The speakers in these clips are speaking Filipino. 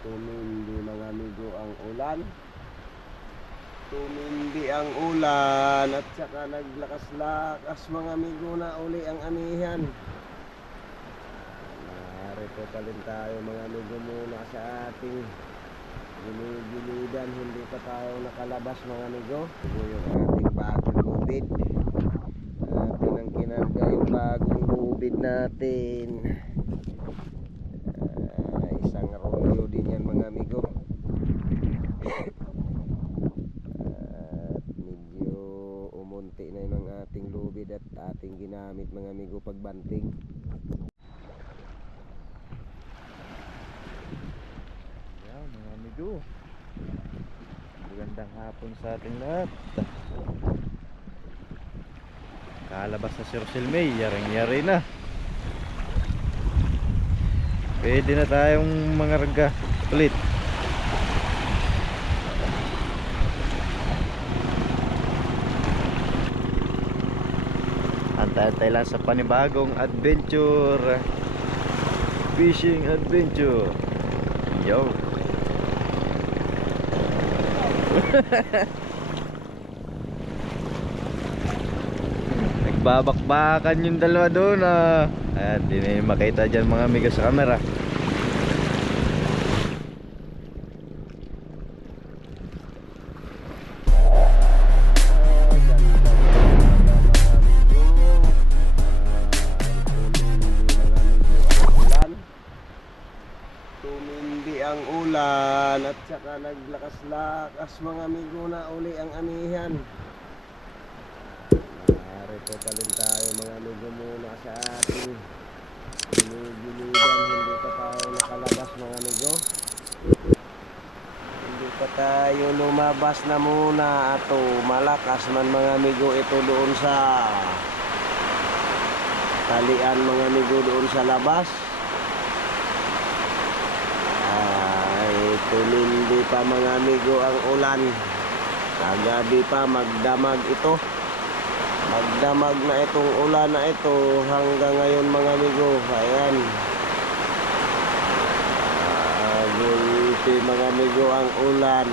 Tumindi mga amigo ang ulan. Tumindi ang ulan at saka naglakas-lakas mga amigo na uli ang amihan. Narito pa rin tayo mga amigo muna sa ating ginigilidan. Hindi pa tayo nakalabas mga amigo. Ito yung ating bagong lubid. Atin ang kinarga yung bagong lubid natin. Isang rolyo din yan mga amigo. At medyo umunti na yun ang ating lubid at ating ginamit mga amigo pagbanting. Yan mga amigo, magandang hapon sa ating lahat. Kalabas na si Roselmay, yaring-yari na. Pwede na tayong mga rangga ulit. Antay-antay lang sa panibagong adventure, fishing adventure. Yo. Nagbabakbakan yung dalawa doon ah. Ayan, di na yung makita dyan mga amigo sa camera. Tumindi ang ulan at saka naglakas-lakas mga amigo na uli ang amihan. Narito pa rin tayo mga amigo muna sa ating ginigilidan. Hindi pa tayo nakalabas mga amigo. Hindi pa tayo lumabas na muna. Ato malakas man mga amigo ito doon sa talian mga amigo doon sa labas. Tumindi pa mga amigo ang ulan. Kagabi pa magdamag ito. Magdamag na itong ulan na ito hanggang ngayon mga amigo. Ayan. Gulpi mga amigo ang ulan.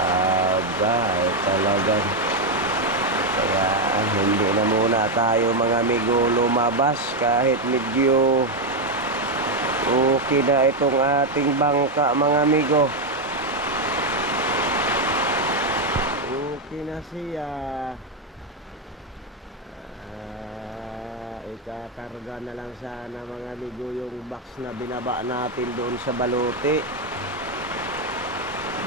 Abay talagang. Kaya hindi na muna tayo mga amigo lumabas kahit medyo okay na itong ating bangka mga amigo. Okay na siya. Ikakarga na lang sana mga amigo yung box na binaba natin doon sa Baloti.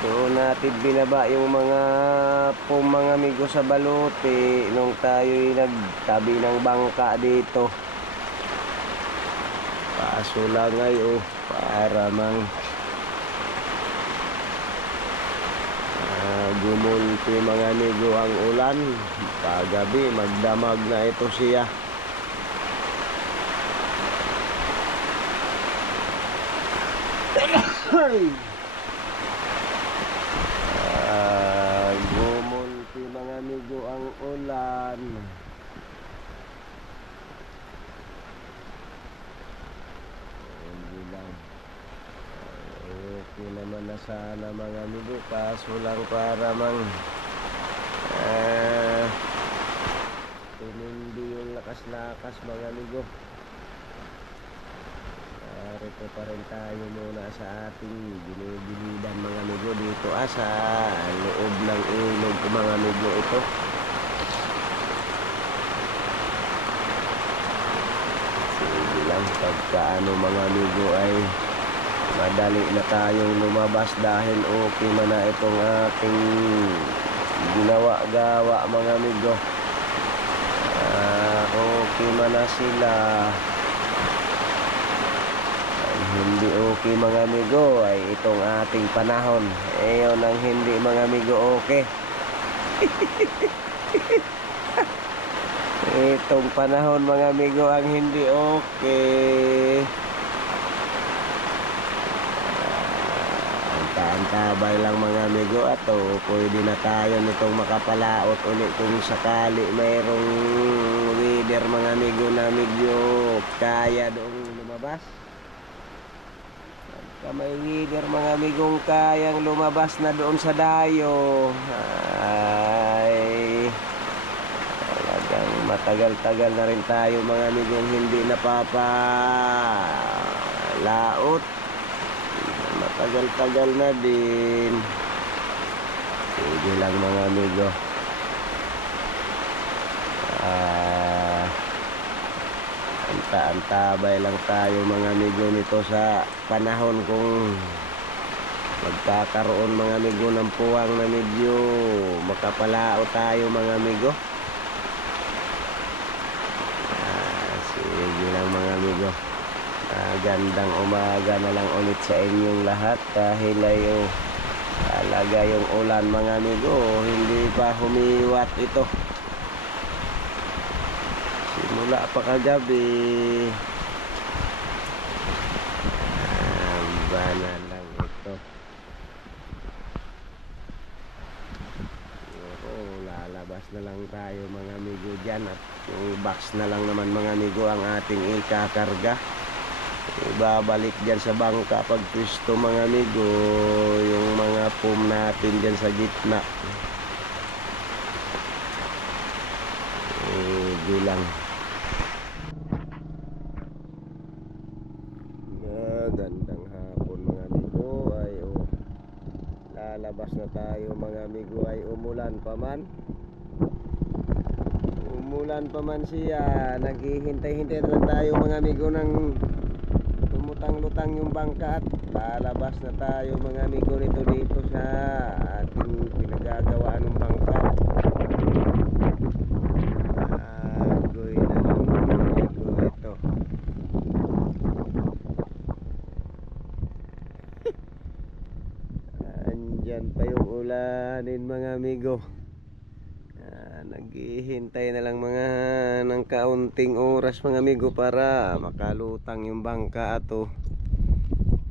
Doon natin binaba yung mga mga amigo sa Baloti nung tayo'y nagtabi ng bangka dito. Kaso lang ngayon para mang gumunti mga amigo ang ulan. Kagabi magdamag na ito siya. Gumunti mga amigo ang ulan. Okay naman na sana mga amigo. Kaso lang para mang tumindi yung lakas-lakas mga amigo. Rito pa rin tayo muna sa ating ginigilidan mga amigo dito sa loob ng ilog mga amigo ito. Sige lang pagkaano mga amigo ay madali na tayong lumabas dahil okay man na itong ating ginawa-gawa mga amigo. Okay man na sila. Hindi okay mga amigo ay itong ating panahon. Yun ang hindi mga amigo okay. Itong panahon mga amigo ang hindi okay. Antabay lang mga amigo ato. Pwede na tayo nitong makapalaot ulit kung sakali mayroong weather mga amigo na medyo kaya doong lumabas. Kamay leader mga amigong kayang lumabas na doon sa dayo. Ay, talagang matagal-tagal na rin tayo mga amigong hindi napapalaot. Matagal-tagal na din. Sige lang mga amigo. Antabay lang tayo mga amigo nito sa panahon kung magkakaroon mga amigo ng puwang na medyo makapalao tayo mga amigo. Sige lang mga amigo. Gandang umaga na lang ulit sa inyong lahat dahil ayo talaga yung ulan mga amigo, hindi pa humiwat ito. Simula pa kagabi. Bana lang ito. Siguro lalabas na lang tayo mga amigo dyan at yung box na lang naman mga amigo ang ating ikakarga. Ibabalik dyan sa bangka pag pwesto mga amigo yung mga foam natin dyan sa gitna. Bilang gandang hapon mga amigo. Ay lalabas na tayo mga amigo. Ay umulan pa man siya. Naghihintay-hintay na tayo mga amigo ng lumutang-lutang yung bangka at lalabas na tayo mga amigo nito dito sa ating pinagagawa ng bangka. Agoy na lang mga amigo ito. Andyan pa yung ulanin mga amigo. Naghihintay na lang mga ng kaunting oras mga amigo para makalutang yung bangka ato.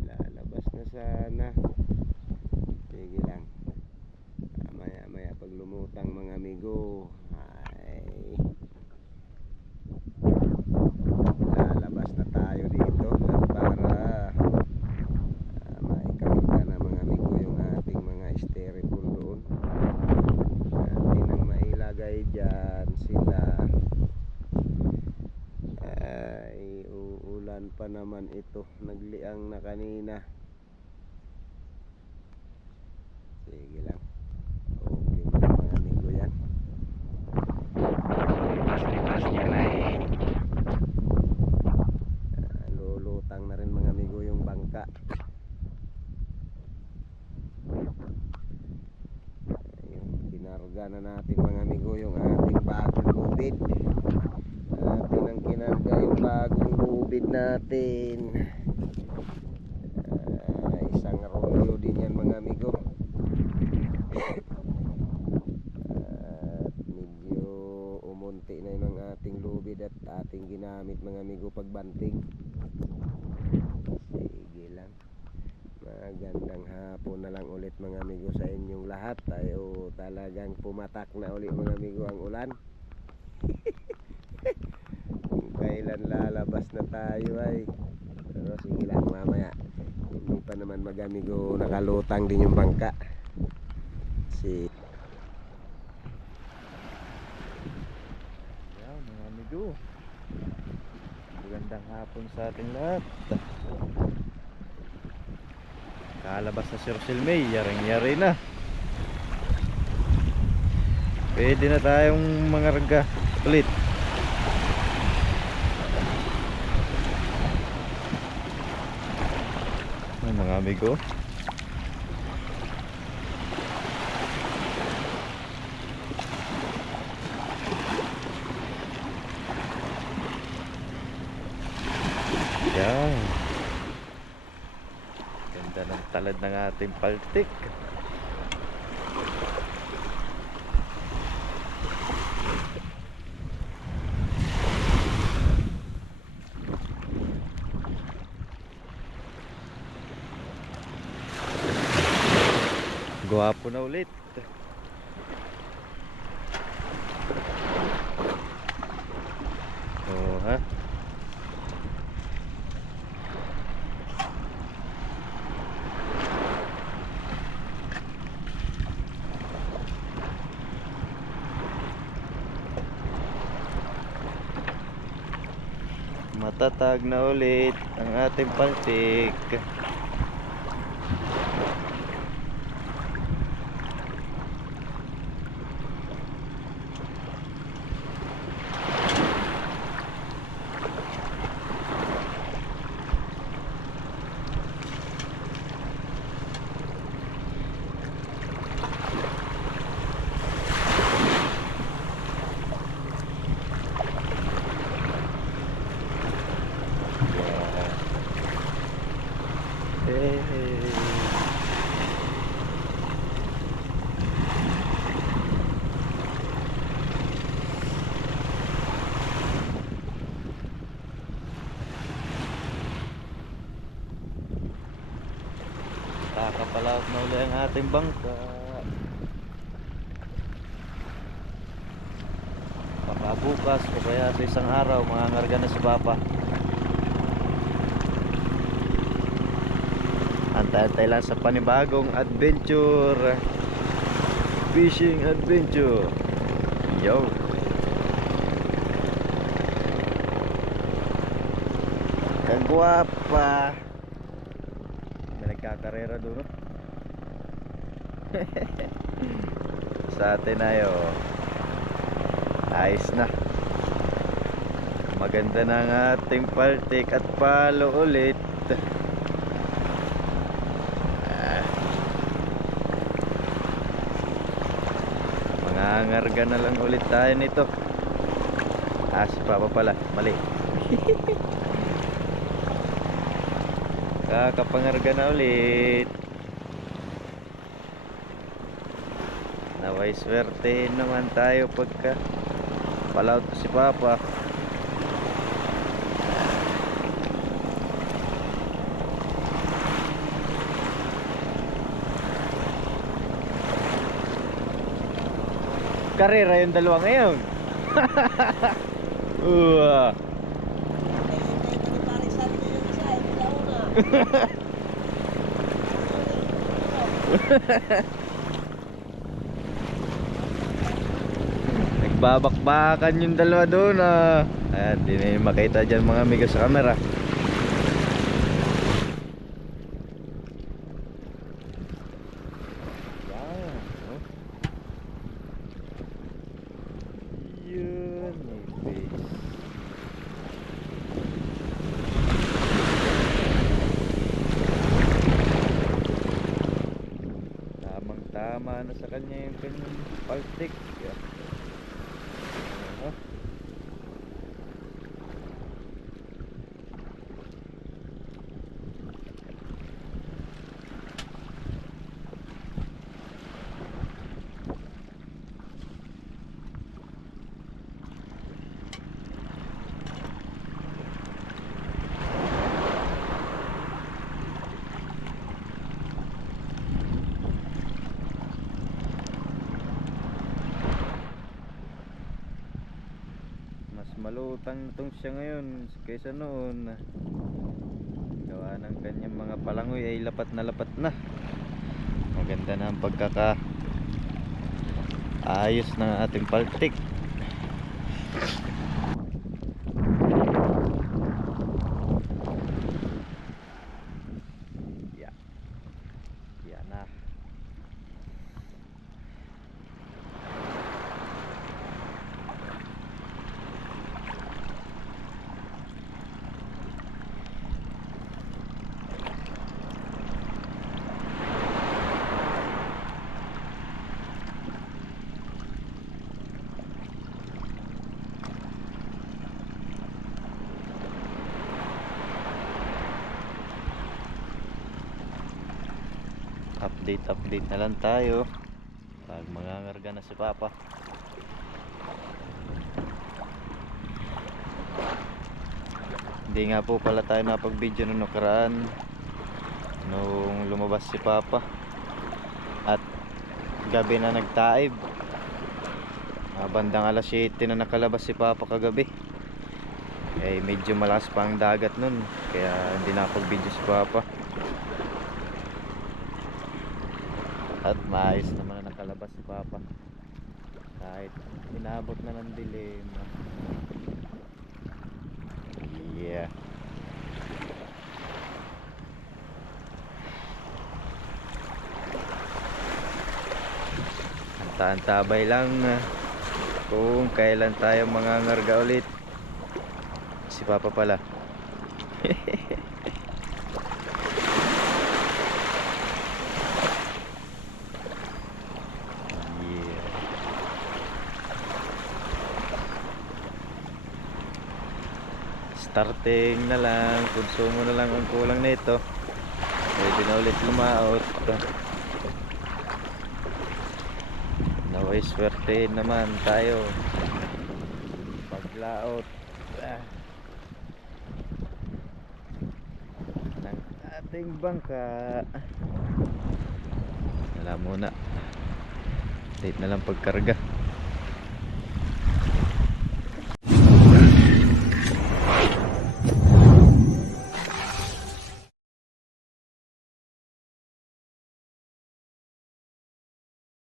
Lalabas na sana. Sige lang. Maya pag lumutang mga amigo ay lalabas na tayo dito para maikarga na mga amigo yung ating mga styrofoam doon. Atin ang mailagay dyan sila. Ay uulan pa naman ito. Nagliang na kanina. Sige lang. Okay mga amigo yan. Lipas niya na lulutang na rin mga amigo yung bangka. Kinarga na natin mga amigo yung ating bagong lubid. Atin ang kinarga yung bagong lubid natin. Isang rolyo din yan mga amigo. At medyo umunti na yung ating lubid at ating ginamit mga amigo pagbanting. Sige lang. Magandang hapon na lang ulit mga amigo sa inyong lahat. Tayo talagang pumatak na ulit mga amigo ang ulan. Kung kailan lalabas na tayo ay pero sige lang mamaya. Hindi pa naman mga amigo nakalutang din yung bangka. Yan mga amigo. Magandang hapon sa ating lahat. Kalabas na si Roselmay, yaring-yari na. Pwede na tayong mangarga ulit. Mga amigo. Yan. Ganda ng talad ng ating paltik. Gwapo na ulit. Oh ha. matatag na ulit ang ating paltik. Kakapalaot na uli ang ating bangka. Baka bukas o kaya sa isang araw mangangarga na si Papa. Antay-antay lang sa panibagong adventure, fishing adventure. Yo, kang guwapa. May nagkakarera doon, no? Sa atin na yun. Ayos na. Maganda na ang ating paltik at palo ulit. Mangangarga na lang ulit tayo nito. Si Papa pala, mali. Kakapangarga na ulit. Naway swerte naman tayo pagka palaut si Papa. Karera yung dalawa ngayon. Nagbabakbakan yung dalawa doon. Ayan, di na yung makita dyan mga amigo sa camera. Yun, nipis. Tamang tama na sa kanya yung kanyang paltik. Malutang na tong siya ngayon kaysa noon. Gawa ng kanyang mga palangoy ay lapat na. Maganda na ang pagkaka ayos ng ating paltik. Yan na. Update na lang tayo pag mangangarga na si Papa. Hindi nga po pala tayo napag video nung nakaraan nung lumabas si Papa at gabi na nagtaib. Bandang alas 7 na nakalabas si Papa kagabi. Medyo malakas pa ang dagat nun kaya hindi napag video si Papa. At maayos naman na nakalabas si Papa kahit inabot na ng dilim. Yeah. Antabay lang kung kailan tayo mangangarga ulit. Si Papa pala. Yeah. Starting na lang, konsumo na lang ang kulang nito. Pwede na ulit lumaot. Naway swerte naman tayo paglaot ng ating bangka. Wala muna, late na lang pagkarga.